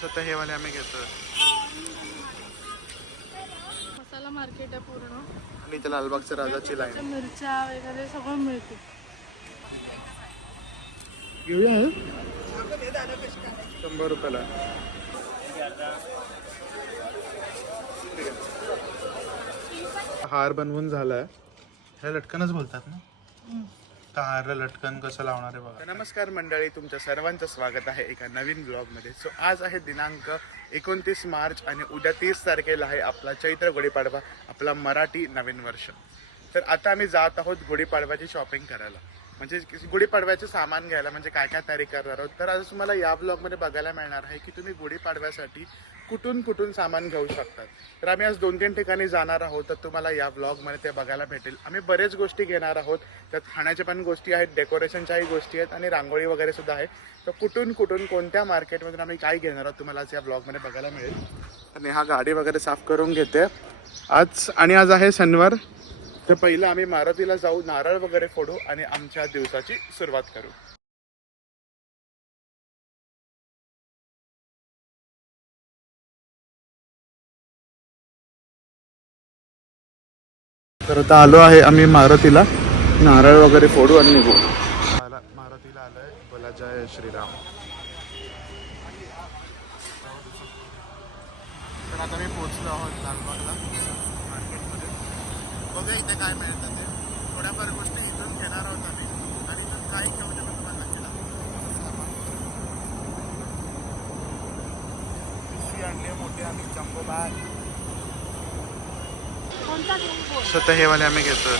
स्वतः हे वाले आम्ही घेतो मसाला मार्केट आहे पूर्ण. आणि इथे लालबागच्या राजाची लाईन मिरच्या वगैरे सगळं मिळते. घेऊया शंभर रुपयाला. हार बनवून झालाय. हे लटकनच बोलतात ना? तर लटकन कसं लावणार आहे बघा. नमस्कार मंडळी तुमच्या सर्वांचं स्वागत आहे एका नवीन ब्लॉगमध्ये सो आज आहे दिनांक एकोणतीस मार्च आणि उद्या तीस तारखेला आहे आपला चैत्र गुढीपाडवा आपला मराठी नवीन वर्ष. तर आता आम्ही जात आहोत गुढीपाडव्याची शॉपिंग करायला. म्हणजे गुढीपाडव्याचे सामान घ्यायला म्हणजे काय काय तयारी करणार आहोत? तर आज तुम्हाला या ब्लॉगमध्ये बघायला मिळणार आहे की तुम्ही गुढीपाडव्यासाठी कुठून कुठून सामान घेऊ शकतात. तर आम्ही आज दोन तीन ठिकाणी जाणार आहोत तर तुम्हाला या ब्लॉगमध्ये ते बघायला भेटेल. आम्ही बरेच गोष्टी घेणार आहोत. त्यात खाण्याच्या पण गोष्टी आहेत डेकोरेशनच्याही गोष्टी आहेत आणि रांगोळी वगैरे सुद्धा आहे. तर कुठून कुठून कोणत्या मार्केटमधून आम्ही काय घेणार आहोत तुम्हाला आज या ब्लॉगमध्ये बघायला मिळेल. आणि हा गाडी वगैरे साफ करून घेते. आज आणि आज आहे शनिवार. तर पहिलं आम्ही मारुतीला जाऊ नारळ वगैरे फोडू आणि आमच्या दिवसाची सुरुवात करू. तर आता आलो आहे आम्ही मारुतीला. नारळ वगैरे फोडू आणि निघू. मारुतीला आलोय बोला जय श्रीराम. तर आता मी पोहोचलो आहोत लालबागला. बघा इथे काय मिळतं ते. थोड्याफार गोष्टी इथून घेणार आहोत आम्ही. आणि इथून काय घेऊ ते पण तुम्हाला नक्की आणली मोठी आम्ही जम्बो बॅग स्वतः हे वाले आम्ही घेतो दे.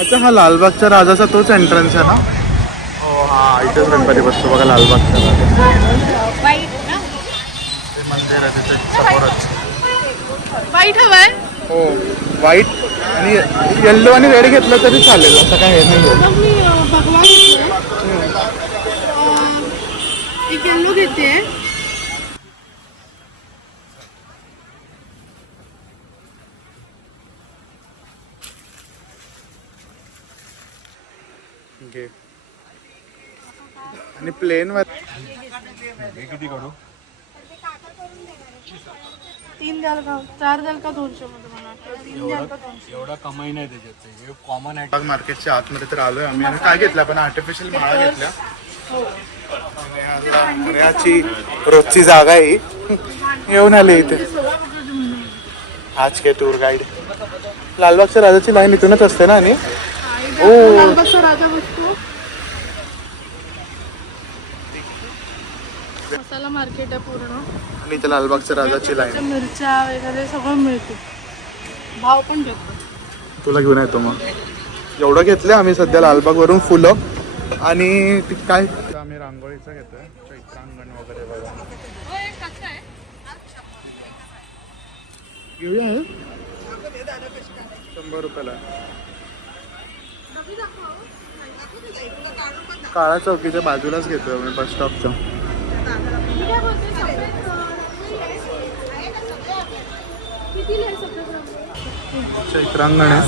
अच्छा हा लालबागच्या राजाचा तोच एंट्रन्स आहे ना? इथेच गणपती बसतो बघा लालबागच्या मंदिर आहे तिथे समोरच. वाईट हवाय हो व्हाईट आणि येल्लो आणि रेड घेतलं तरी चालेल असं काय हे नाही मग मी अं, भगवा घेते. अं, एक येल्लो घेते. आणि प्लेन वर. तीन द्याल का? चार द्याल का दोनशे मध्ये म्हणा? किंवा तीन द्याल का दोनशे? एवढा कमाई नाही त्याच्यात. हे कॉमन आहे. मार्केटच्या आतमध्ये तर आलोय आम्ही. आणि काय घेतलं आपण? आर्टिफिशियल माळा घेतल्या. आणि पुण्याची रोजची जागा आहे ही. येऊन आली इथे. आज के टूर गाईड लालबागच्या राजाची लाईन इथूनच असते ना आणि? हा, लालबागचा राजा मसाला मार्केट आहे पूर्ण. आणि इथे लालबागच्या राजाची त्या लाईन मिरच्या वगैरे सगळं मिळते. भाव पण घेतो. तुला घेऊन येतो मग. एवढं घेतलं आम्ही सध्या लालबाग वरून फुलं. आणि ती काय? आम्ही रांगोळीचं घेतोय. चैत्रांगण वगैरे बघा. घेऊया. हे? शंभर रुपयाला. काळा चौकीच्या बाजूलाच घेतोय मी बस स्टॉपच्या चैत्रांगण आहे.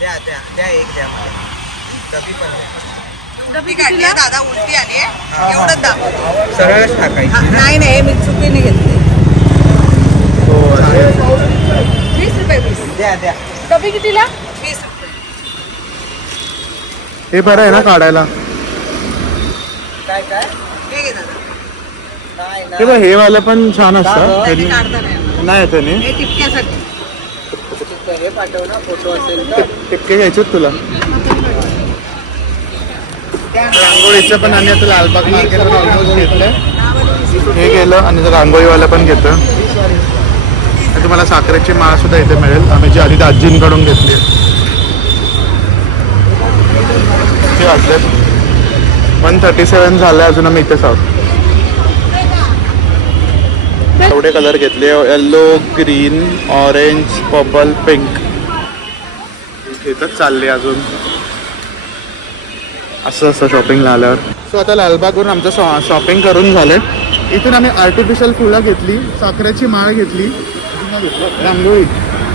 द्या द्या द्या एक द्या डबी पण. डबी काढली दादा उलटी आली आहे. एवढंच दाखव सरळच टाकायची. नाही नाही मी चुकीने घेतली. वीस रुपये द्या द्या. डबी कितीला वीस रुपये. हे बरं आहे ना काढायला. काय काय? हे घे दादा. नाही हे बघ हे वाला पण छान असतं. त्यांनी नाही. त्याने. हे टिपक्यासाठी. हे पाठव ना फोटो असेल तर. टिपके घ्यायचे तुला. रांगोळीचं पण आणि आता लालबाग मार्केट ऑलमोस्ट घेतलंय. हे गेलं आणि रांगोळीवाला पण घेतं आणि तुम्हाला साखरेची माळ सुद्धा इथे मिळेल. आम्ही जी आधी दाजींकडून घेतली. ते वन थर्टी सेवन झालं अजून आम्ही इथेच आहोत एवढे कलर घेतले. Yellow green orange purple pink इथंच चालले अजून. असं असतं शॉपिंगला आल्यावर सो आता लालबागवरून आमचं शॉ शॉपिंग करून झालं इथून आम्ही आर्टिफिशियल फुलं घेतली साखरेची माळ घेतली. रांगोळी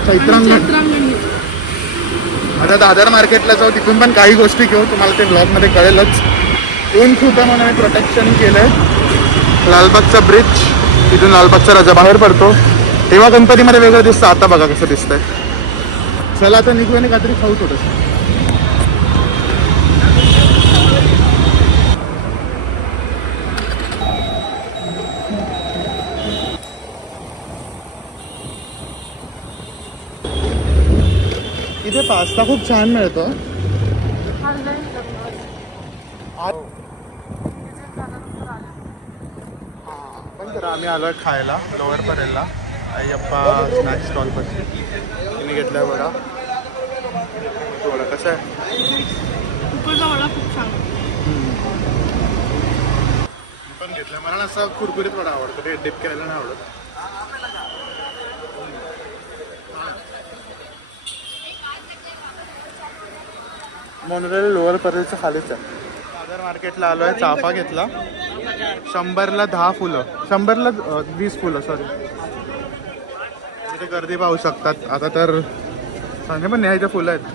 चैत्रांगण. आता दादर मार्केटला जाऊ तिथून पण काही गोष्टी घेऊ. तुम्हाला ते ब्लॉगमध्ये कळेलच. ऊन खूप आहे म्हणून आम्ही प्रोटेक्शन केलं आहे लालबागचा ब्रिज तिथून लालबागचा राजा बाहेर पडतो. तेव्हा गणपतीमध्ये वेगळं दिसतं. आता बघा कसं दिसतंय. चला आता निघू आणि काहीतरी खाऊ थोडंसं. इथे पास्ता खूप छान मिळतो. तर आम्ही आलोय खायला लोअर परेलला अय्यप्पा स्नॅक स्टॉल पाशी. तिने घेतलाय वडा. तो वडा कसा आहे? उकडचा वडा खूप छान मी पण घेतलाय. मला असं कुरकुरीत वडा आवडतो. ते डिप केलेला नाही आवडत. मोनरेल लोअर परेलच्या खालीच आहे. दादर मार्केटला आलोय. चाफा घेतला. शंभरला दहा फुलं. शंभरला वीस फुलं सॉरी इथे गर्दी पाहू शकतात. आता तर सांगे पण न्यायच्या फुलं आहेत.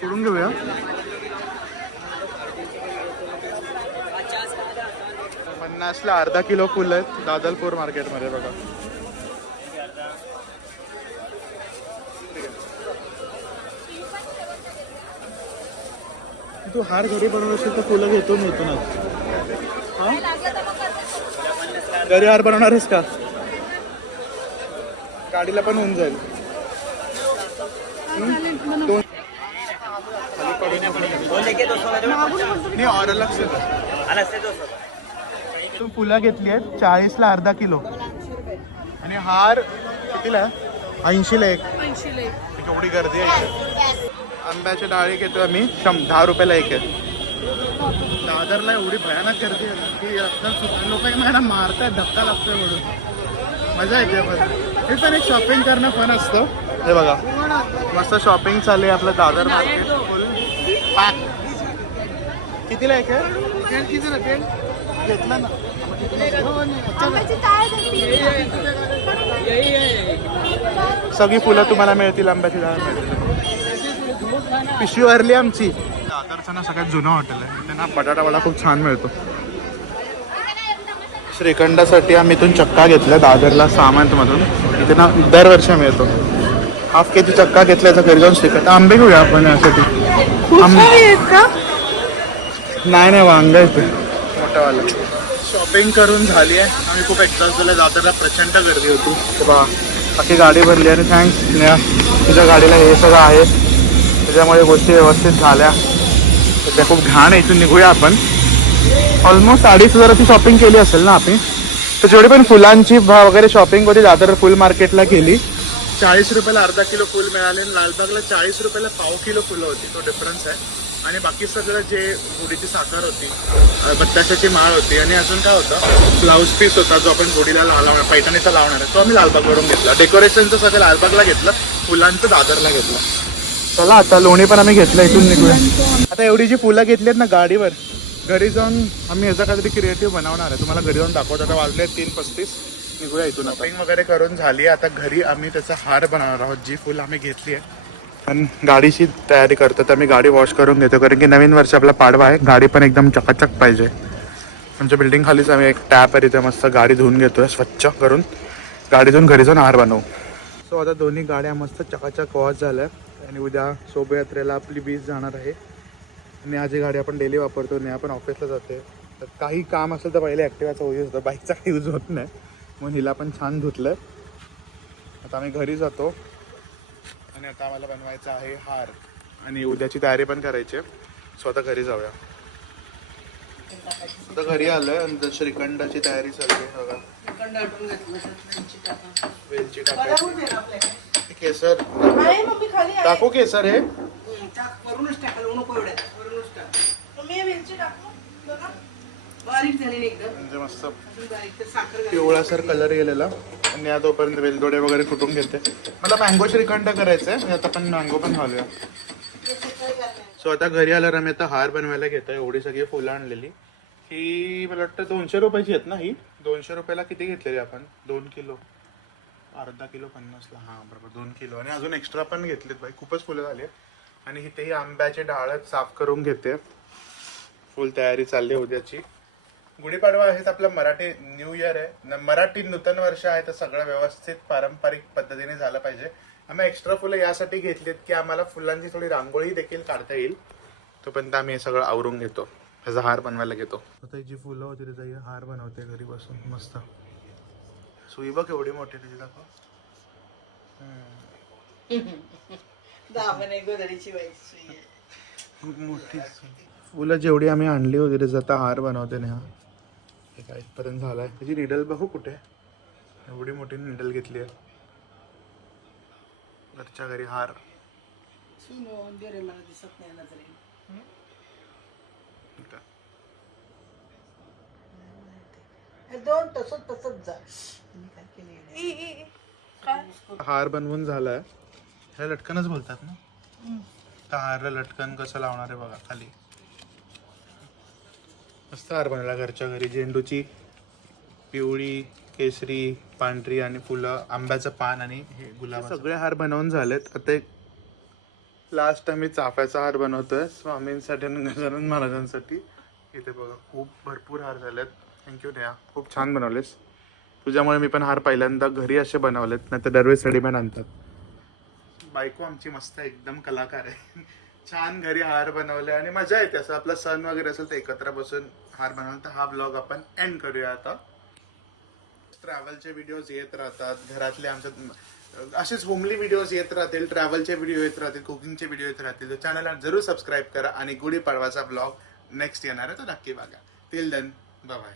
सोडून घेऊया. पन्नासला अर्धा किलो फुलं आहेत दादलपूर मार्केटमध्ये बघा. तू हार घरी बनवलं असेल तर फुलं घेतो मी इथूनच. घरी हार बनवणारच का? गाडीला पण होऊन जाईल. दोन नाही ऑर्डर लक्ष तू फुलं घेतली आहेत चाळीसला अर्धा किलो. आणि हार कितीला? ऐंशीला एक. केवढी गर्दी आहे. आंब्याच्या डाळी घेतो आम्ही शं दहा रुपयाला एक आहे. दादरला एवढी भयानक गर्दी आहे की रस्त्यात लोक एकमेकांना मारतात धक्का लागतोय म्हणून. मजा येते पण. हे पण एक शॉपिंग करणं पण असतं. हे बघा. मस्त शॉपिंग चालू आहे आपलं दादर मार्केट कितीला एक आहे? घेतला ना. सगळी फुलं तुम्हाला मिळतील आंब्याची झाड मिळतील. पिशवी भरली आमची. दादरचं ना सगळ्यात जुनं हॉटेल आहे. इथे ना बटाटा वडा खूप छान मिळतो. श्रीखंडासाठी आम्ही इथून चक्का घेतला दादरला सामंतमधून. इथे ना दरवर्षी मिळतो हाफ के जी चक्का घेतला याचा घरी जाऊन श्रीखंड आंबे घेऊया आपण यासाठी. आंबे आहेत का नाही नाही वांग आहे ते मोठावाला. शॉपिंग करून झाली आहे. आम्ही खूप एक्साइट झालं दादरला प्रचंड गर्दी होती. बघा अख्खी गाडी भरली आणि थँक्स नेहा तुझ्या गाडीला हे सगळं आहे. त्याच्यामुळे गोष्टी व्यवस्थित झाल्या. तर त्या खूप घाण आहे इथून निघूया आपण. ऑलमोस्ट अडीच हजाराची शॉपिंग केली असेल ना आपण तर जेवढी पण फुलांची वगैरे शॉपिंग होती दादर फुल मार्केटला केली चाळीस रुपयाला अर्धा किलो फुल मिळाले आणि लालबागला चाळीस रुपयाला पाव किलो फुलं होती. तो डिफरन्स आहे. आणि बाकी सगळं जे गुढीची साखर होती बत्ताशाची माळ होती आणि अजून काय होतं? ब्लाऊज पीस होता जो आपण गुढीला लावणार पैठणीचा लावणार आहे तो आम्ही लालबागवरून घेतला. डेकोरेशनचं सगळं लालबागला घेतलं फुलांचं दादरला घेतलं. चला आता लोणी पण आम्ही घेतलं इथून निघूया. आता एवढी जी फुलं घेतली आहेत ना गाडीवर घरी जाऊन आम्ही याचा काहीतरी क्रिएटिव्ह बनवणार आहे. तुम्हाला घरी जाऊन दाखवतो. आता वाजले तीन पस्तीस. निघूया इथून शॉपिंग वगैरे करून झाली आता घरी आम्ही त्याचा हार बनवणार आहोत. जी फुलं आम्ही घेतली आहे. पण गाडीची तयारी करतो तर मी गाडी वॉश करून घेतो. कारण की नवीन वर्ष आपला पाडवा आहे. गाडी पण एकदम चकाचक पाहिजे. आमच्या बिल्डिंग खालीच आम्ही एक टॅप आहे तिथे मस्त गाडी धुवून घेतोय स्वच्छ करून. गाडी धुवून घरी जाऊन हार बनवू. सो आता दोन्ही गाड्या मस्त चकाचक वॉश झाल्या. आणि उद्या शोभायात्रेला आपली वीज जाणार आहे. आणि आजी गाडी आपण डेली वापरतो आणि आपण ऑफिसला जाते तर काही काम असेल तर पहिले ॲक्टिवाचा यूज होतो. बाईकचा काही यूज होत नाही. म्हणून हिला पण छान धुतलं आता आम्ही घरी जातो. आणि आता आम्हाला बनवायचा आहे हार. आणि उद्याची तयारी पण करायची आहे. सो आता घरी जाऊया. आता घरी आलोय आणि आता श्रीखंडाची तयारी चालली आहे बघा. वेलची टाकायची. केसर. मम्मी खाली आहे. टाकू केसर हे? वरूनच टाकायला नको एवढ्या वरूनच टाक. मम्मी हे वेलची टाकू. बघा. बारीक झाली एकदम. म्हणजे मस्त अजून बारीक तर साखर घाल. पिवळासर कलर गेलेला. आणि या तोपर्यंत वेलदोडे वगैरे कुटून घेते. मला मँगो श्रीखंड करायचं आहे आता पण मँगो पण घालूया सो आता घरी आल्यावर आम्ही आता हार बनवायला घेतो. एवढी सगळी फुलं आणलेली. ही मला वाटतं दोनशे रुपयाची आहेत ना ही? दोनशे रुपयाला किती घेतलेली आपण? दोन किलो. अर्धा किलो पन्नासला. हां बरोबर. दोन किलो. आणि अजून एक्स्ट्रा पण घेतलेत बाई. खूपच फुलं झाली आहेत. आणि इथेही आंब्याचे डाळ साफ करून घेते. फुल तयारी चालली उद्याची. गुढीपाडवा आहे आपलं मराठी न्यू इयर आहे. न- मराठी नूतन वर्ष आहे तर सगळं व्यवस्थित पारंपरिक पद्धतीने झालं पाहिजे. आम्ही एक्स्ट्रा फुलं यासाठी घेतलीत की आम्हाला फुलांची थोडी रांगोळी देखील काढता येईल. तोपर्यंत आम्ही हे सगळं आवरून घेतो. ह्याचा हार बनवायला घेतो. आता जी फुलं होती त्याचा हे हार बनवते घरी बसून. मस्त. सुई बघ एवढी मोठी तुझी दाखव. मोठी फुलं जेवढी आम्ही आणली त्याचा आता हार बनवते ना हे काय इथपर्यंत झालाय. त्याची निडल बघू कुठे? एवढी मोठी निडल घेतली आहे. घरच्या घरी हार. मला दिसत नाही नजरेने ठीक आहे. हे दोन तसंच तसंच जा. मी काय केलं ई, ई, ई. काय? हार बनवून झालाय. ह्या लटकनच बोलतात ना? तर हारला लटकन कसं लावणार आहे बघा खाली. मस्त हार बनवला घरच्या घरी. झेंडूची पिवळी केसरी पांढरी आणि फुलं आंब्याचं पान आणि हे गुलाब सगळे हार बनवून झालेत. आता एक लास्ट आम्ही चाफ्याचा हार बनवतोय. स्वामींसाठी आणि गजानन महाराजांसाठी. इथे बघा खूप भरपूर हार झालेत. थँक्यू नेहा खूप छान बनवलेस. तुझ्यामुळे मी पण हार पहिल्यांदा घरी असे बनवलेत नाही तर दरवेळेस रेडीमेड आणतात. बायको आमची मस्त एकदम कलाकार आहे. छान घरी हार बनवले आणि मजा येते. असं आपला सण वगैरे असेल तर एकत्र बसून हार बनवलं तर हा ब्लॉग आपण एंड करूया आता. ट्रॅव्हलचे व्हिडिओज येत राहतात घरातले आमच्या असेच होमली व्हिडिओज येत राहतील ट्रॅव्हलचे व्हिडिओ येत राहतील कुकिंगचे व्हिडिओ येत राहतील. तर चॅनलला जरूर सबस्क्राईब करा आणि गुढीपाडवाचा ब्लॉग नेक्स्ट येणार आहे तो नक्की बघा. Till then bye